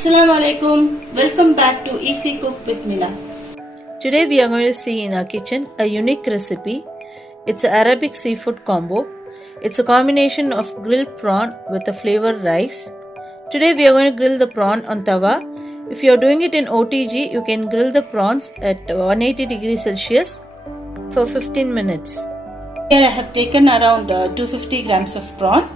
Assalamu alaikum. Welcome back to Easy Cook with Mila. Today we are going to see in our kitchen a unique recipe. It's an Arabic seafood combo. It's a combination of grilled prawn with a flavored rice. Today we are going to grill the prawn on tawa. If you are doing it in OTG, you can grill the prawns at 180 degrees Celsius for 15 minutes. Here I have taken around 250 grams of prawn.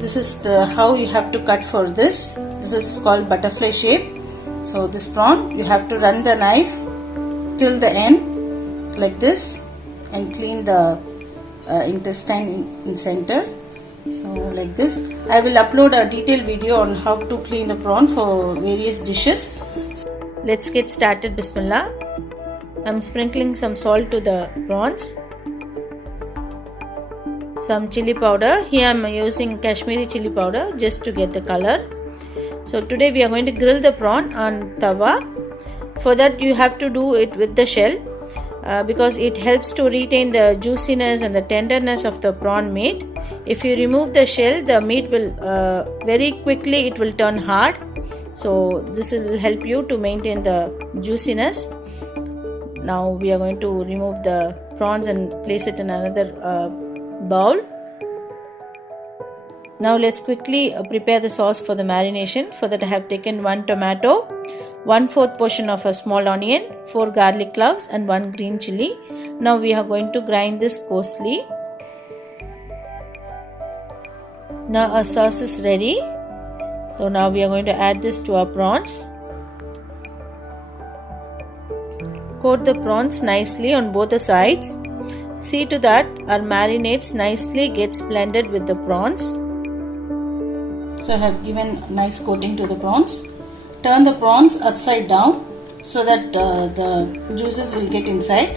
This is how you have to cut for this. This is called butterfly shape. So this prawn, you have to run the knife till the end like this and clean the intestine in center. So like this. I will upload a detailed video on how to clean the prawn for various dishes. Let's get started. Bismillah. I'm sprinkling some salt to the prawns. Some chili powder. Here I am using Kashmiri chili powder just to get the color. So today we are going to grill the prawn on tawa. For that you have to do it with the shell because it helps to retain the juiciness and the tenderness of the prawn meat. If you remove the shell, the meat will very quickly it will turn hard. So this will help you to maintain the juiciness. Now we are going to remove the prawns and place it in another bowl. Now let's quickly prepare the sauce for the marination. For that I have taken 1 tomato, 1/4 portion of a small onion, 4 garlic cloves and 1 green chili. Now we are going to grind this coarsely. Now our sauce is ready. So now we are going to add this to our prawns. Coat the prawns nicely on both the sides. See to that our marinades nicely gets blended with the prawns. So I have given nice coating to the prawns. Turn the prawns upside down so that the juices will get inside.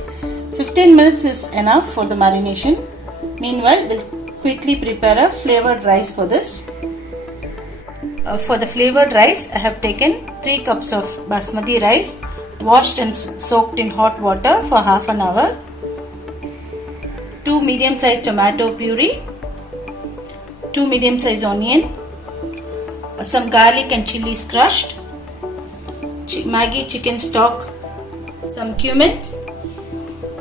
15 minutes is enough for the marination. Meanwhile, we'll quickly prepare a flavored rice for this. For the flavored rice, I have taken 3 cups of basmati rice, washed and soaked in hot water for half an hour. 2 medium-sized tomato puree, 2 medium-sized onion, some garlic and chilies crushed, Maggi chicken stock, some cumin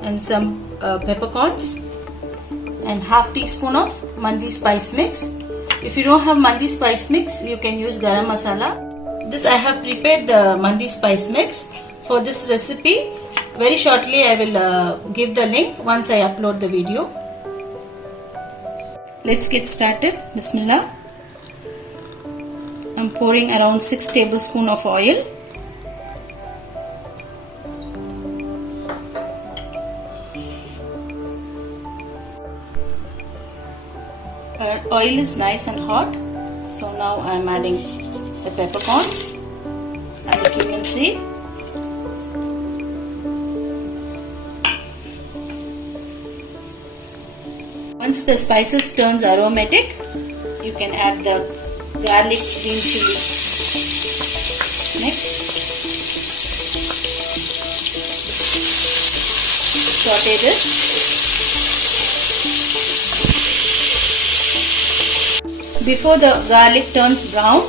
and some peppercorns, and half teaspoon of mandi spice mix. If you don't have mandi spice mix, you can use garam masala. This I have prepared the mandi spice mix for this recipe. Very shortly I will give the link once I upload the video. Let's get started. Bismillah. I'm pouring around 6 tablespoons of oil. Our oil is nice and hot. So now I am adding the peppercorns and the cumin seed. Once the spices turns aromatic, you can add the garlic green chili mix. Saute this. Before the garlic turns brown,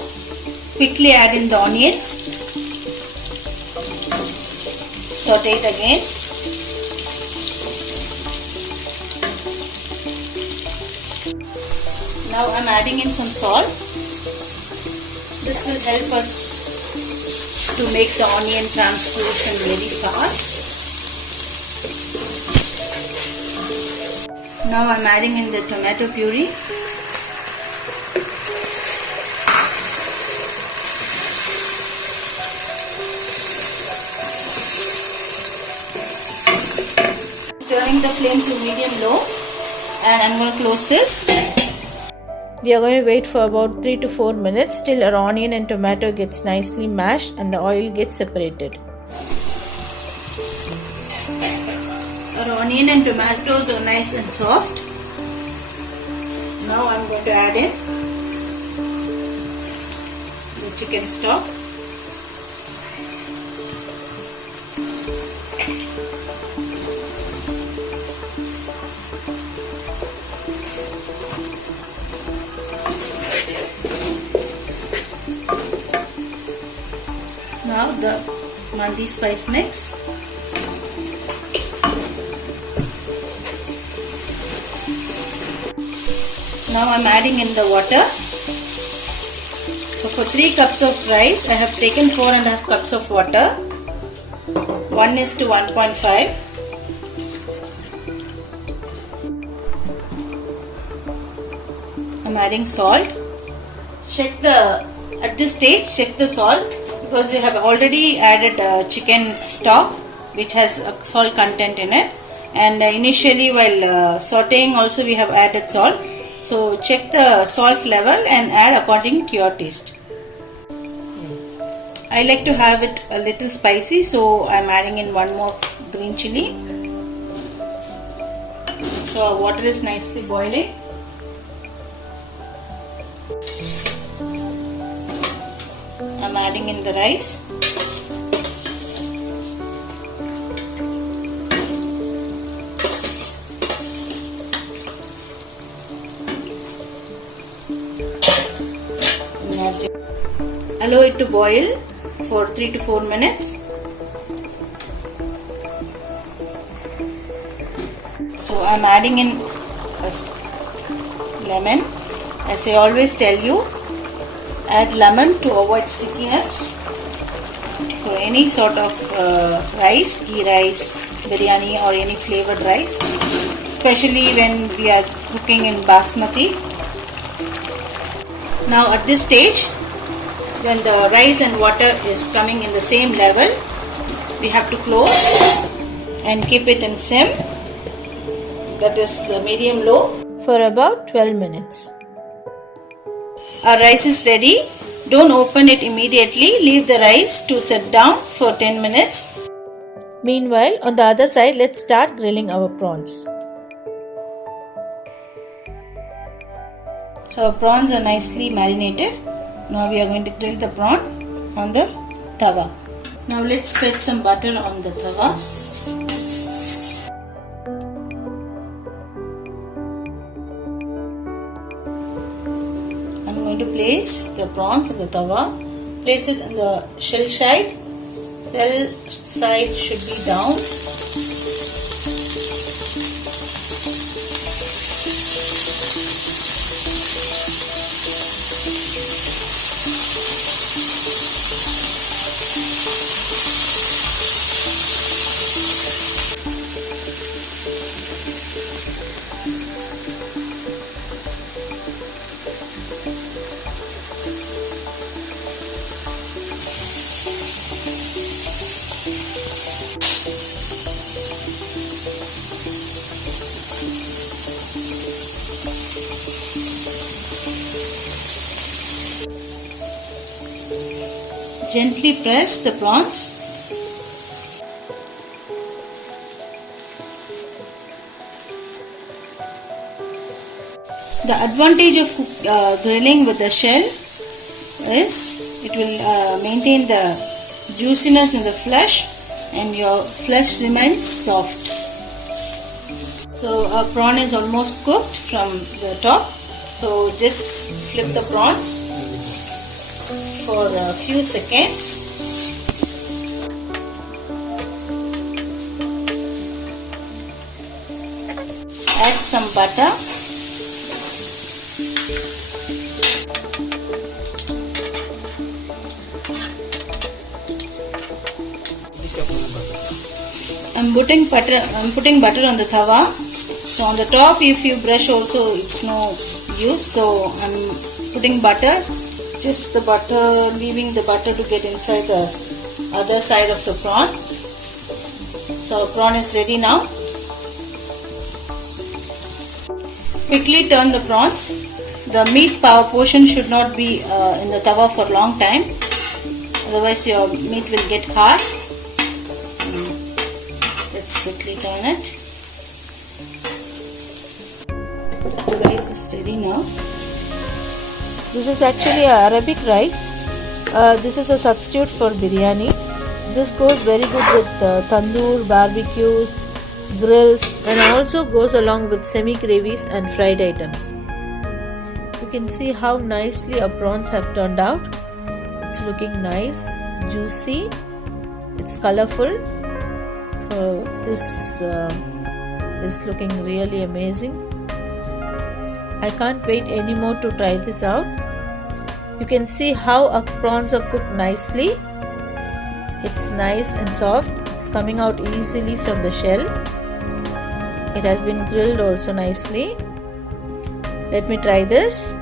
quickly add in the onions. Saute it again. Now I am adding in some salt. This will help us to make the onion translucent very fast. Now I am adding in the tomato puree. Turning the flame to medium low, and I am going to close this. We are going to wait for about 3 to 4 minutes till our onion and tomato gets nicely mashed and the oil gets separated. Our onion and tomatoes are nice and soft. Now I am going to add in the chicken stock. Now the mandi spice mix. Now I'm adding in the water. So for 3 cups of rice, I have taken 4.5 cups of water. 1:1.5. I'm adding salt. At this stage, check the salt because we have already added chicken stock which has salt content in it, and initially while sauteing also we have added salt. So check the salt level and add according to your taste. I like to have it a little spicy, so I'm adding in one more green chili. So our water is nicely boiling. I'm adding in the rice. Allow it to boil for 3 to 4 minutes. So I'm adding in lemon. As I always tell you, add lemon to avoid stickiness. For any sort of rice, ghee rice, biryani or any flavored rice, especially when we are cooking in basmati. Now at this stage, when the rice and water is coming in the same level, we have to close and keep it in sim, that is medium low, for about 12 minutes. Our rice is ready. Don't open it immediately. Leave the rice to set down for 10 minutes. Meanwhile, on the other side, let's start grilling our prawns. So our prawns are nicely marinated. Now we are going to grill the prawn on the tawa. Now let's spread some butter on the tawa. I'm going to place the prawns on the tawa. Place it on the shell side. Shell side should be down. Gently press the prawns. The advantage of grilling with the shell is it will maintain the juiciness in the flesh and your flesh remains soft. So our prawn is almost cooked from the top. So just flip the prawns for a few seconds. Add some butter. I'm putting butter on the tawa. So on the top, if you brush also, it's no use. So I'm putting butter. Just the butter, leaving the butter to get inside the other side of the prawn. So prawn is ready now. Quickly turn the prawns. The meat portion should not be in the tawa for a long time, otherwise your meat will get hard. Let's quickly turn it. The rice is ready now. This is actually Arabic rice. This is a substitute for biryani. This goes very good with tandoor, barbecues, grills, and also goes along with semi-gravies and fried items. You can see how nicely our prawns have turned out. It's looking nice, juicy, it's colorful. So this is looking really amazing. I can't wait anymore to try this out. You can see how our prawns are cooked nicely. It's nice and soft. It's coming out easily from the shell. It has been grilled also nicely. Let me try this.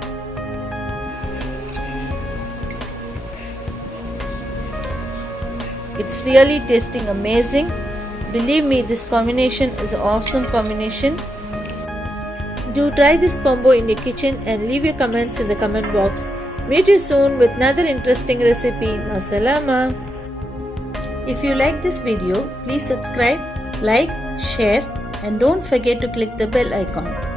It's really tasting amazing. Believe me, this combination is an awesome combination. Do try this combo in your kitchen and leave your comments in the comment box. Meet you soon with another interesting recipe. Masalama. If you like this video, please subscribe, like, share, and don't forget to click the bell icon.